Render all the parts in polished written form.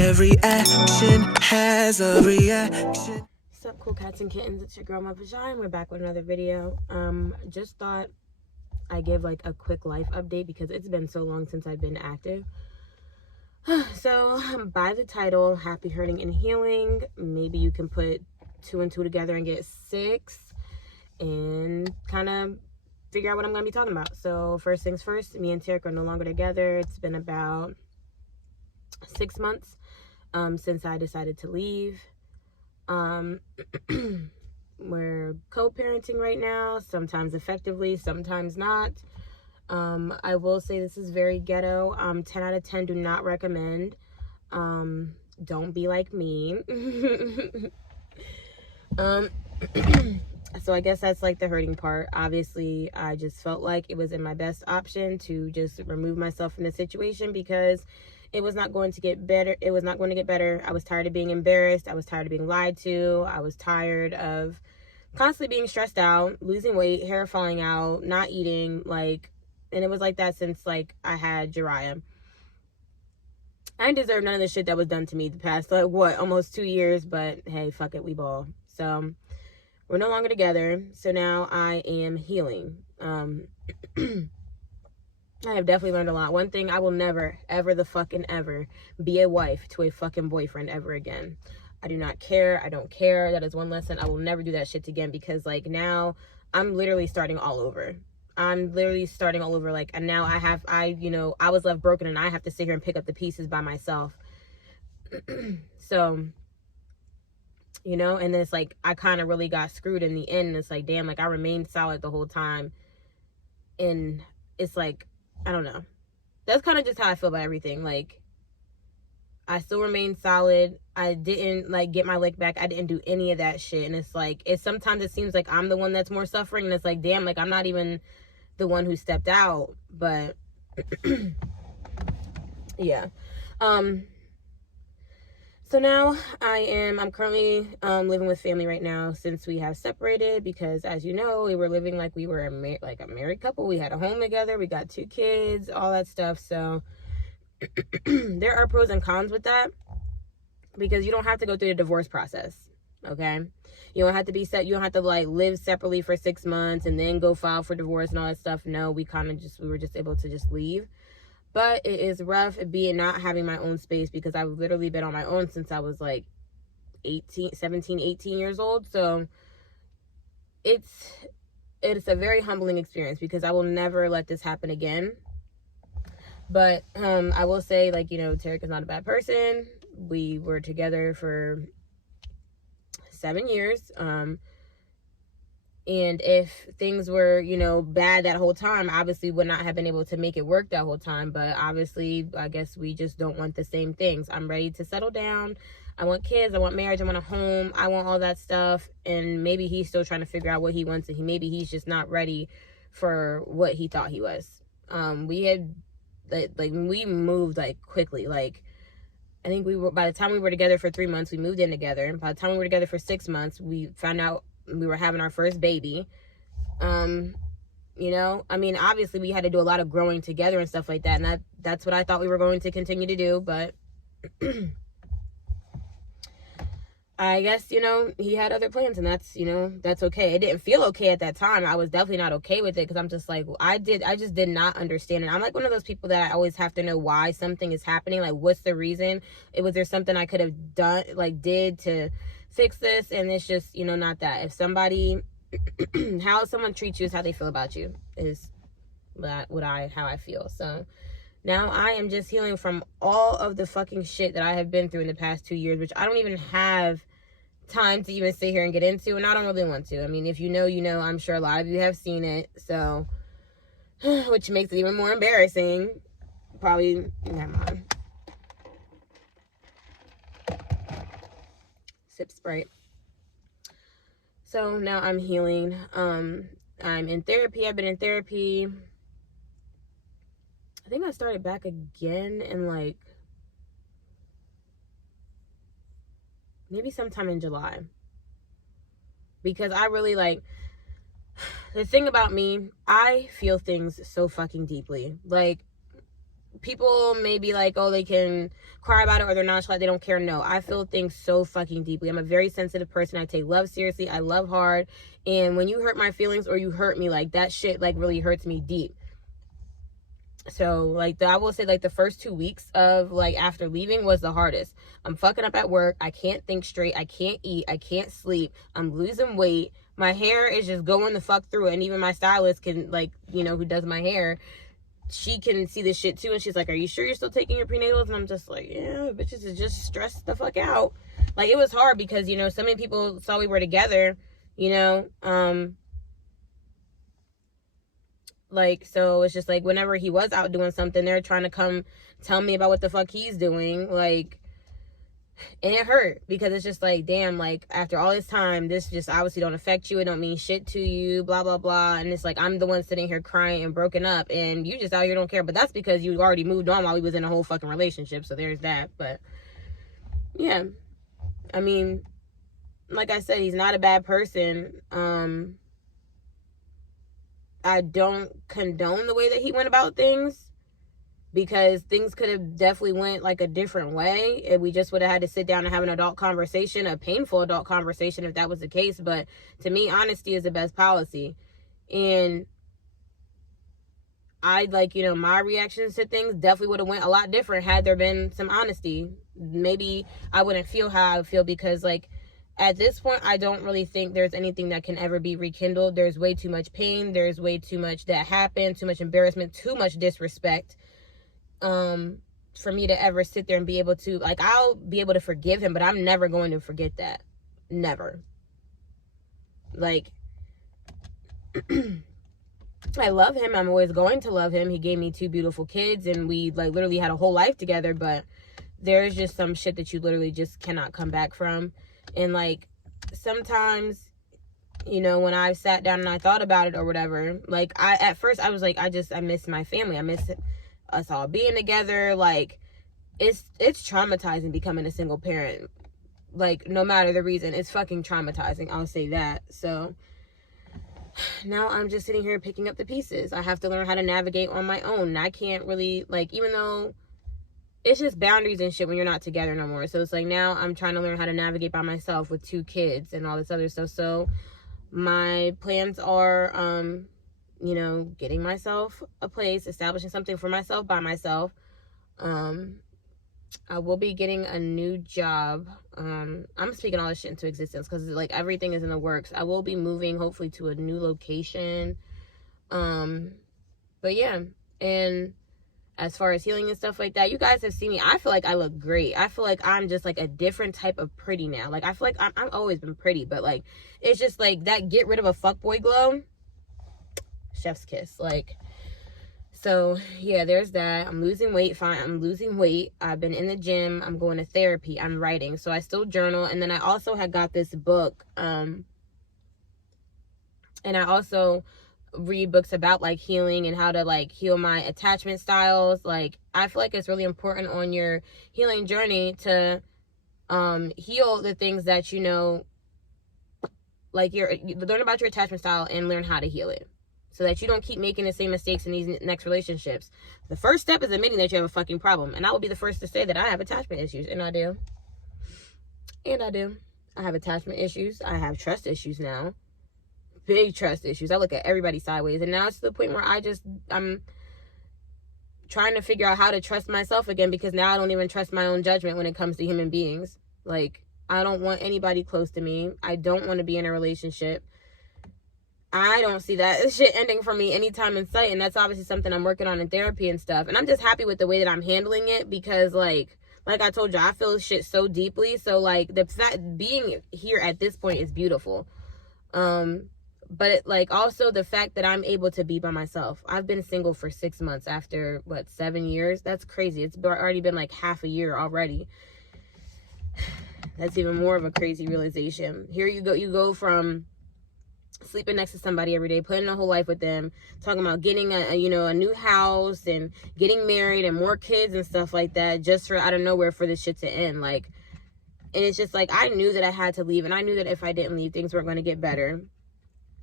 Every action has a reaction. What's up, cool cats and kittens? It's your girl, my vagina. We're back with another video. Just thought I give like a quick life update because it's been so long since I've been active. So by the title, Happy Hurting and Healing, maybe you can put 2 and 2 together and get 6 and kind of figure out what I'm going to be talking about. So first things first, me and Tarek are no longer together. It's been about 6 months since I decided to leave. We're co-parenting right now, sometimes effectively, sometimes not. I will say this is very ghetto. 10 out of 10 do not recommend. Don't be like me. So I guess that's like the hurting part. Obviously, I just felt like it was in my best option to just remove myself from the situation because it was not going to get better. It was not going to get better. I was tired of being embarrassed. I was tired of being lied to. I was tired of constantly being stressed out, losing weight, hair falling out, not eating, and it was like that since I had Jariah. I didn't deserve none of the shit that was done to me the past almost 2 years, but hey, fuck it, we ball. So we're no longer together. So now I am healing. I have definitely learned a lot. One thing, I will never, ever the fucking ever be a wife to a fucking boyfriend ever again. I do not care. I don't care. That is one lesson. I will never do that shit again because now I'm literally starting all over. And now I was left broken and I have to sit here and pick up the pieces by myself. So, and then it's I kind of really got screwed in the end. And it's damn, I remained solid the whole time. And it's I don't know. That's kind of just how I feel about everything. I still remain solid. I didn't get my lick back. I didn't do any of that shit. And it's sometimes it seems like I'm the one that's more suffering. And it's damn, I'm not even the one who stepped out. But yeah. So now I'm currently living with family right now since we have separated because, as you know, we were living like we were a married couple. We had a home together. We got 2 kids, all that stuff. So there are pros and cons with that because you don't have to go through the divorce process, okay? You don't have to you don't have to live separately for 6 months and then go file for divorce and all that stuff. No, we were just able to just leave. But it is rough not having my own space because I've literally been on my own since I was 17, 18 years old. So it's a very humbling experience because I will never let this happen again. But I will say, Tarek is not a bad person. We were together for 7 years. And if things were, bad that whole time, obviously would not have been able to make it work that whole time. But obviously, I guess we just don't want the same things. I'm ready to settle down. I want kids. I want marriage. I want a home. I want all that stuff. And maybe he's still trying to figure out what he wants. And maybe he's just not ready for what he thought he was. We had, we moved, quickly. I think by the time we were together for 3 months, we moved in together. And by the time we were together for 6 months, we found out we were having our first baby. Obviously we had to do a lot of growing together and stuff like that. And that's what I thought we were going to continue to do. But I guess, he had other plans and that's okay. It didn't feel okay at that time. I was definitely not okay with it because I'm just I just did not understand it. I'm one of those people that I always have to know why something is happening. What's the reason? Was there something I could have done, did to fix this? And it's just, not that. If somebody, how someone treats you is how they feel about you, is how I feel. So now I am just healing from all of the fucking shit that I have been through in the past 2 years, which I don't even have time to even sit here and get into, and I don't really want to. If you know, I'm sure a lot of you have seen it, so, which makes it even more embarrassing. Probably, never mind. Sip Sprite. So now I'm healing. I'm in therapy. I've been in therapy. I think I started back again in maybe sometime in July. Because I really the thing about me, I feel things so fucking deeply. people may be like, oh, they can cry about it or they're nonchalant, they don't care. No, I feel things so fucking deeply. I'm a very sensitive person. I take love seriously. I love hard. And when you hurt my feelings or you hurt me, like, that shit, like, really hurts me deep. So, like, I will say, like, the first 2 weeks of, like, after leaving was the hardest. I'm fucking up at work. I can't think straight. I can't eat. I can't sleep. I'm losing weight. My hair is just going the fuck through it. And even my stylist can, like, you know, who does my hair, she can see this shit too. And she's like, are you sure you're still taking your prenatals? And I'm just like, yeah, bitches is just stressed the fuck out. Like, it was hard because, you know, so many people saw we were together, you know, like, so it's just like whenever he was out doing something, they're trying to come tell me about what the fuck he's doing, like, and it hurt because it's just like, damn, like, after all this time, this just obviously don't affect you, it don't mean shit to you, blah blah blah. And it's like, I'm the one sitting here crying and broken up, and you just out here don't care. But that's because you already moved on while we was in a whole fucking relationship, so there's that. But yeah, I mean, like I said, he's not a bad person. I don't condone the way that he went about things, because things could have definitely went like a different way if we just would have had to sit down and have an adult conversation, a painful adult conversation, if that was the case. But to me, honesty is the best policy. And I, like, you know, my reactions to things definitely would have went a lot different had there been some honesty. Maybe I wouldn't feel how I would feel, because, like, at this point, I don't really think there's anything that can ever be rekindled. There's way too much pain. There's way too much that happened, too much embarrassment, too much disrespect, for me to ever sit there and be able to, like, I'll be able to forgive him, but I'm never going to forget that. Never. Like, I love him. I'm always going to love him. He gave me 2 beautiful kids, and we, like, literally had a whole life together. But there's just some shit that you literally just cannot come back from. And, like, sometimes, you know, when I sat down and I thought about it or whatever, like, at first I was like, I miss my family. I miss us all being together. Like, it's traumatizing becoming a single parent. Like, no matter the reason, it's fucking traumatizing. I'll say that. So now I'm just sitting here picking up the pieces. I have to learn how to navigate on my own. And I can't really, like, even though it's just boundaries and shit when you're not together no more. So it's like, now I'm trying to learn how to navigate by myself with 2 kids and all this other stuff. So my plans are, you know, getting myself a place, establishing something for myself by myself. I will be getting a new job. I'm speaking all this shit into existence because, like, everything is in the works. I will be moving, hopefully, to a new location. But yeah, and as far as healing and stuff like that, you guys have seen me. I feel like I look great. I feel like I'm just, like, a different type of pretty now. Like, I feel like I've always been pretty, but, like, it's just, like, that get rid of a fuckboy glow. Chef's kiss. Like, so, yeah, there's that. I'm losing weight. Fine, I'm losing weight. I've been in the gym. I'm going to therapy. I'm writing. So I still journal. And then I also had got this book. And I also read books about, like, healing and how to, like, heal my attachment styles. Like, I feel like it's really important on your healing journey to heal the things that, you know, like, you learn about your attachment style and learn how to heal it, so that you don't keep making the same mistakes in these next relationships. The first step is admitting that you have a fucking problem. And I will be the first to say that I have attachment issues. And I do. I have attachment issues. I have trust issues now. Big trust issues. I look at everybody sideways. And now it's to the point where I'm trying to figure out how to trust myself again, because now I don't even trust my own judgment when it comes to human beings. Like, I don't want anybody close to me. I don't want to be in a relationship. I don't see that shit ending for me anytime in sight. And that's obviously something I'm working on in therapy and stuff. And I'm just happy with the way that I'm handling it, because, like I told you, I feel shit so deeply. So, like, the fact being here at this point is beautiful. But it, like, also the fact that I'm able to be by myself. I've been single for 6 months after, 7 years? That's crazy. It's already been like half a year already. That's even more of a crazy realization. Here you go from sleeping next to somebody every day, planning a whole life with them, talking about getting a new house and getting married and more kids and stuff like that, just for out of nowhere for this shit to end. Like, and it's just like, I knew that I had to leave, and I knew that if I didn't leave, things weren't going to get better.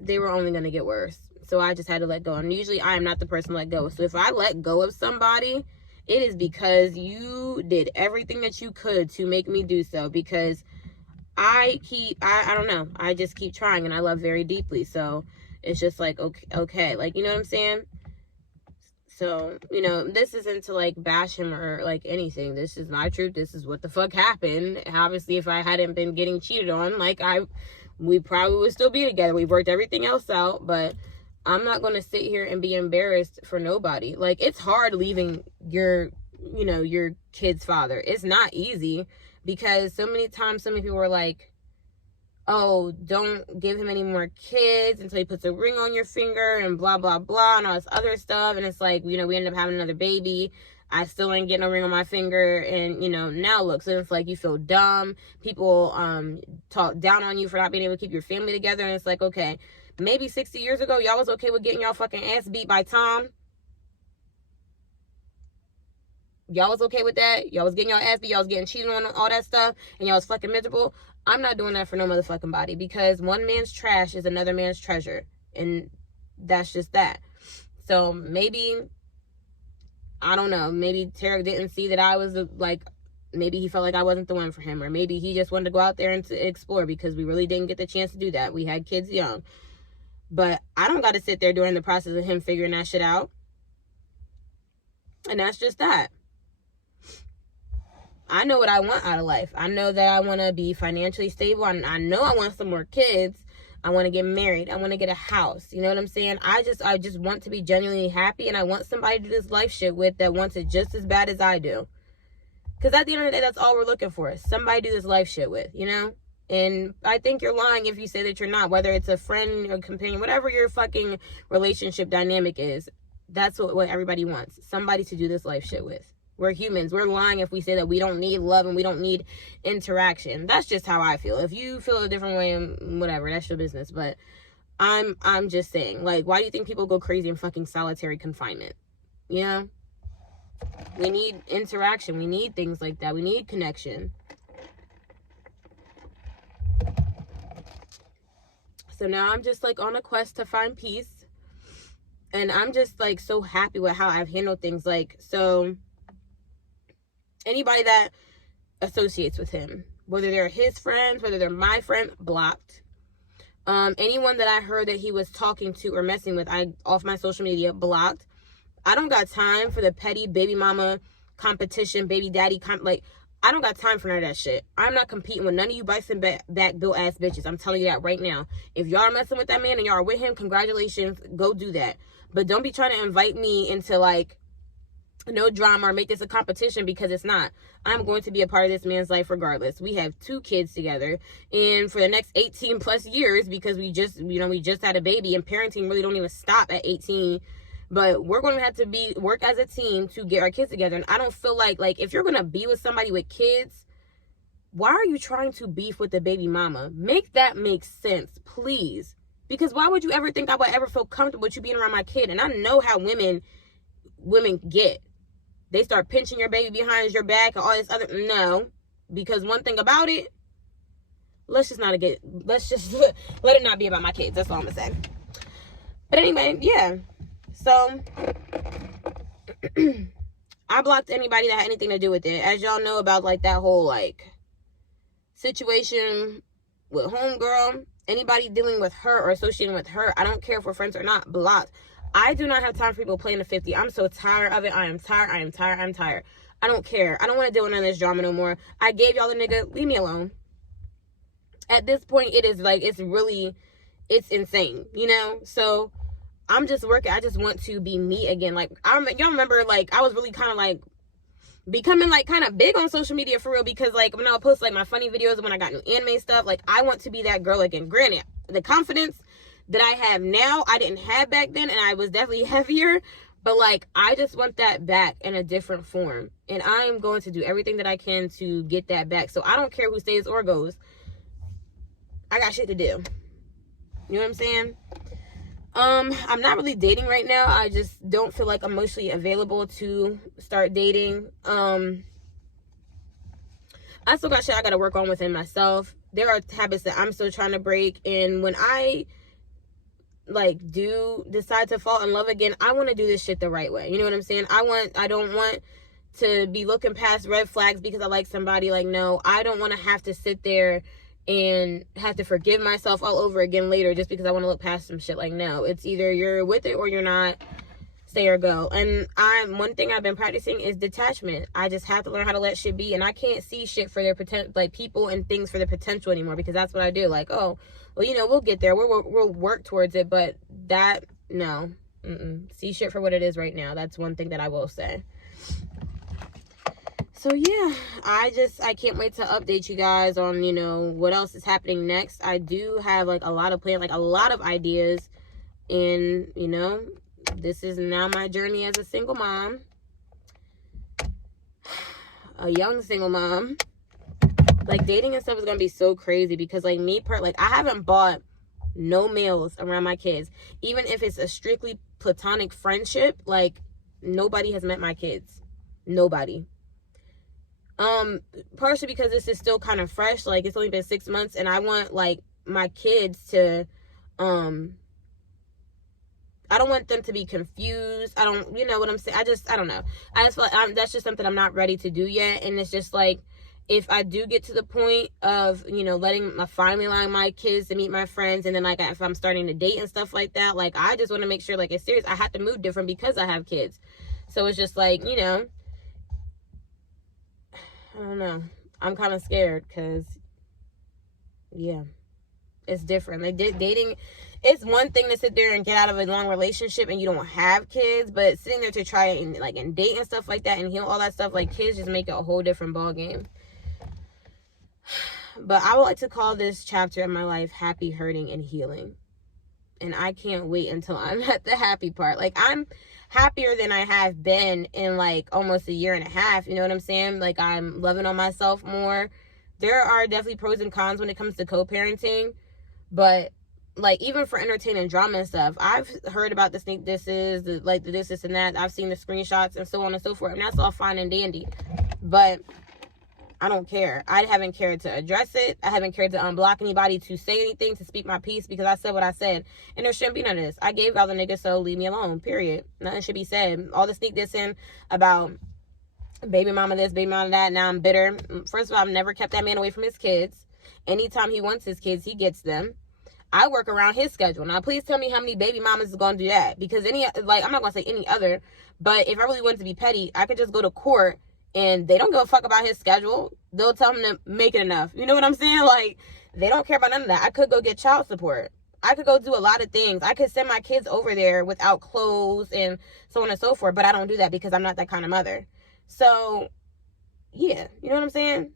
They were only going to get worse. So I just had to let go. And usually I am not the person to let go. So if I let go of somebody it is because you did everything that you could to make me do so, because I don't know, I just keep trying, and I love very deeply. So it's just like, okay, like, you know what I'm saying? So, you know, this isn't to like bash him or like anything. This is my truth. This is what the fuck happened. Obviously, if I hadn't been getting cheated on, like, we probably would still be together. We've worked everything else out, but I'm not going to sit here and be embarrassed for nobody. Like, it's hard leaving your kid's father. It's not easy, because so many times, so many people were like, oh, don't give him any more kids until he puts a ring on your finger and blah, blah, blah, and all this other stuff. And it's like, you know, we ended up having another baby. I still ain't getting a ring on my finger. And, you know, now look, so it's like you feel dumb. People talk down on you for not being able to keep your family together. And it's like, okay, maybe 60 years ago, y'all was okay with getting y'all fucking ass beat by Tom. Y'all was okay with that. Y'all was getting y'all ass beat. Y'all was getting cheated on, all that stuff. And y'all was fucking miserable. I'm not doing that for no motherfucking body, because one man's trash is another man's treasure. And that's just that. So maybe, I don't know, maybe Tarek didn't see that I was like, maybe he felt like I wasn't the one for him. Or maybe he just wanted to go out there and to explore, because we really didn't get the chance to do that. We had kids young. But I don't got to sit there during the process of him figuring that shit out. And that's just that. I know what I want out of life. I know that I want to be financially stable. I know I want some more kids. I want to get married. I want to get a house. You know what I'm saying? I just want to be genuinely happy, and I want somebody to do this life shit with that wants it just as bad as I do. Because at the end of the day, that's all we're looking for. Somebody to do this life shit with, you know? And I think you're lying if you say that you're not. Whether it's a friend or companion, whatever your fucking relationship dynamic is, that's what everybody wants. Somebody to do this life shit with. We're humans. We're lying if we say that we don't need love and we don't need interaction. That's just how I feel. If you feel a different way, whatever, that's your business. But I'm just saying, like, why do you think people go crazy in fucking solitary confinement? You know? We need interaction. We need things like that. We need connection. So now I'm just like on a quest to find peace. And I'm just like so happy with how I've handled things. Like, so anybody that associates with him, whether they're his friends, whether they're my friend, blocked. Anyone that I heard that he was talking to or messing with, I off my social media, blocked. I don't got time for the petty baby mama competition, baby daddy like, I don't got time for none of that shit. I'm not competing with none of you bison back bill ass bitches. I'm telling you that right now. If y'all are messing with that man and y'all are with him, congratulations, go do that. But don't be trying to invite me into like no drama or make this a competition, because it's not. I'm going to be a part of this man's life regardless. We have 2 kids together, and for the next 18 plus years, because we just had a baby, and parenting really don't even stop at 18. But we're going to have to work as a team to get our kids together. And I don't feel like if you're going to be with somebody with kids, why are you trying to beef with the baby mama? Make that make sense, please. Because why would you ever think I would ever feel comfortable with you being around my kid? And I know how women get. They start pinching your baby behind your back and all this other. No, because one thing about it, let's just let it not be about my kids. That's all I'm gonna say. But anyway, yeah. So I blocked anybody that had anything to do with it. As y'all know about like that whole like situation with homegirl, anybody dealing with her or associating with her, I don't care if we're friends or not, blocked. I do not have time for people playing the 50. I'm so tired of it. I am tired. I don't care. I don't want to deal with none of this drama no more. I gave y'all the nigga. Leave me alone. At this point, it is like, it's insane, you know? So I'm just working. I just want to be me again. Like, y'all remember, like, I was really kind of like becoming like kind of big on social media for real, because like when I would post like my funny videos, when I got new anime stuff, like I want to be that girl again. Granted, the confidence that I have now, I didn't have back then, and I was definitely heavier, but like I just want that back in a different form, and I'm going to do everything that I can to get that back. So I don't care who stays or goes. I got shit to do. You know what I'm saying? I'm not really dating right now. I just don't feel like I'm emotionally available to start dating. I still got shit I gotta work on within myself. There are habits that I'm still trying to break, and when I like do decide to fall in love again, I want to do this shit the right way. You know what I'm saying? I don't want to be looking past red flags because I like somebody. Like, no, I don't want to have to sit there and have to forgive myself all over again later just because I want to look past some shit. Like, no, it's either you're with it or you're not. Stay or go. And one thing I've been practicing is detachment. I just have to learn how to let shit be, and I can't see shit for their potential, like people and things for the potential anymore, because that's what I do. Like, oh, well, you know, we'll get there. We'll work towards it, but that, no. See shit for what it is right now. That's one thing that I will say. So yeah, I can't wait to update you guys on, you know, what else is happening next. I do have like a lot of plans, like a lot of ideas, and you know, this is now my journey as a single mom, a young single mom. Like, dating and stuff is gonna be so crazy because like I haven't bought no meals around my kids, even if it's a strictly platonic friendship. Like, nobody has met my kids, nobody. Partially because this is still kind of fresh. Like, it's only been 6 months, and I want like my kids to I don't want them to be confused. I don't, you know what I'm saying? I don't know. I just feel like that's just something I'm not ready to do yet. And it's just like, if I do get to the point of, you know, finally allowing my kids to meet my friends, and then like if I'm starting to date and stuff like that, like I just want to make sure, like, it's serious. I have to move different because I have kids. So it's just like, you know, I don't know. I'm kind of scared because, yeah, it's different. Like, dating, it's one thing to sit there and get out of a long relationship and you don't have kids, but sitting there to try it and date and stuff like that and heal all that stuff, like, kids just make it a whole different ball game. But I would like to call this chapter in my life Happy, Hurting, and Healing. And I can't wait until I'm at the happy part. Like, I'm happier than I have been in like almost a year and a half. You know what I'm saying? Like, I'm loving on myself more. There are definitely pros and cons when it comes to co-parenting. But like, even for entertaining drama and stuff, I've heard about the sneak disses, the this and that. I've seen the screenshots and so on and so forth. And that's all fine and dandy. But I don't care. I haven't cared to address it. I haven't cared to unblock anybody, to say anything, to speak my piece, because I said what I said. And there shouldn't be none of this. I gave y'all the niggas, so leave me alone, period. Nothing should be said. All the sneak dissing about baby mama this, baby mama that, now I'm bitter. First of all, I've never kept that man away from his kids. Anytime he wants his kids, he gets them. I work around his schedule. Now, please tell me how many baby mamas is going to do that. Because I'm not going to say any other, but if I really wanted to be petty, I could just go to court and they don't give a fuck about his schedule. They'll tell him to make it enough. You know what I'm saying? Like, they don't care about none of that. I could go get child support. I could go do a lot of things. I could send my kids over there without clothes and so on and so forth. But I don't do that because I'm not that kind of mother. So, yeah. You know what I'm saying?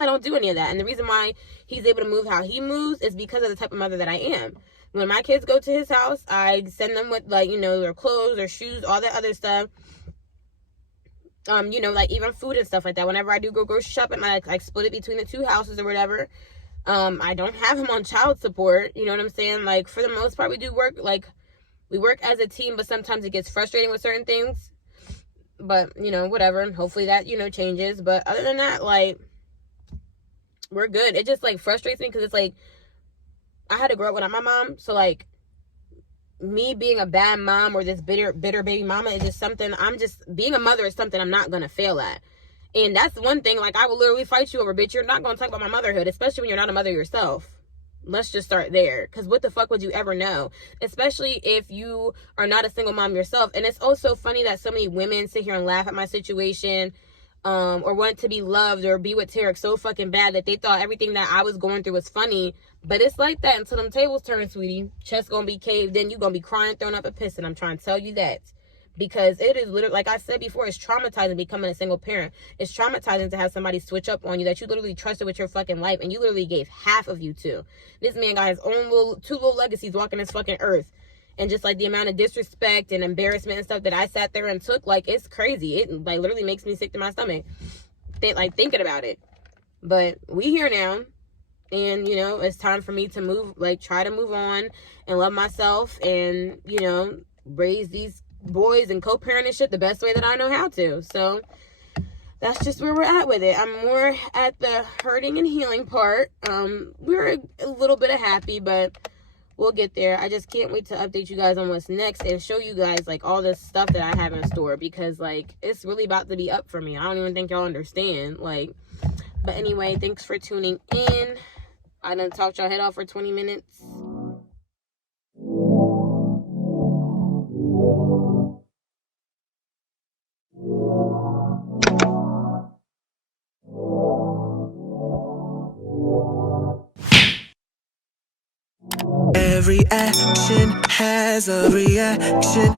I don't do any of that. And the reason why he's able to move how he moves is because of the type of mother that I am. When my kids go to his house, I send them with, like, you know, their clothes, their shoes, all that other stuff. You know, like, even food and stuff like that. Whenever I do go grocery shopping, I like split it between the two houses or whatever. I don't have him on child support. You know what I'm saying? Like, for the most part, we do work, like, we work as a team, but sometimes it gets frustrating with certain things. But, you know, whatever. Hopefully that, you know, changes. But other than that, like, we're good. It just, like, frustrates me because it's like, I had to grow up without my mom, so like, me being a bad mom or this bitter baby mama is just something, being a mother is something I'm not gonna fail at. And that's one thing, like, I will literally fight you over, bitch. You're not gonna talk about my motherhood, especially when you're not a mother yourself. Let's just start there, because what the fuck would you ever know? Especially if you are not a single mom yourself. And it's also funny that so many women sit here and laugh at my situation, or want to be loved or be with Tarek so fucking bad that they thought everything that I was going through was funny. But it's like that until them tables turn, sweetie. Chest gonna be caved in. You gonna be crying, throwing up, and pissing. I'm trying to tell you that. Because it is literally, like I said before, it's traumatizing becoming a single parent. It's traumatizing to have somebody switch up on you that you literally trusted with your fucking life, and you literally gave half of you to. This man got his own two little legacies walking this fucking earth. And just like the amount of disrespect and embarrassment and stuff that I sat there and took, like, it's crazy. It like literally makes me sick to my stomach. Thinking about it. But we here now. And, you know, it's time for me to move, like, try to move on and love myself and, you know, raise these boys and co-parent and shit the best way that I know how to. So that's just where we're at with it. I'm more at the hurting and healing part. We're a little bit of happy, but we'll get there. I just can't wait to update you guys on what's next and show you guys like all this stuff that I have in store, because like it's really about to be up for me. I don't even think y'all understand. Like, but anyway, thanks for tuning in. I done talked y'all head off for 20 minutes. Every action has a reaction.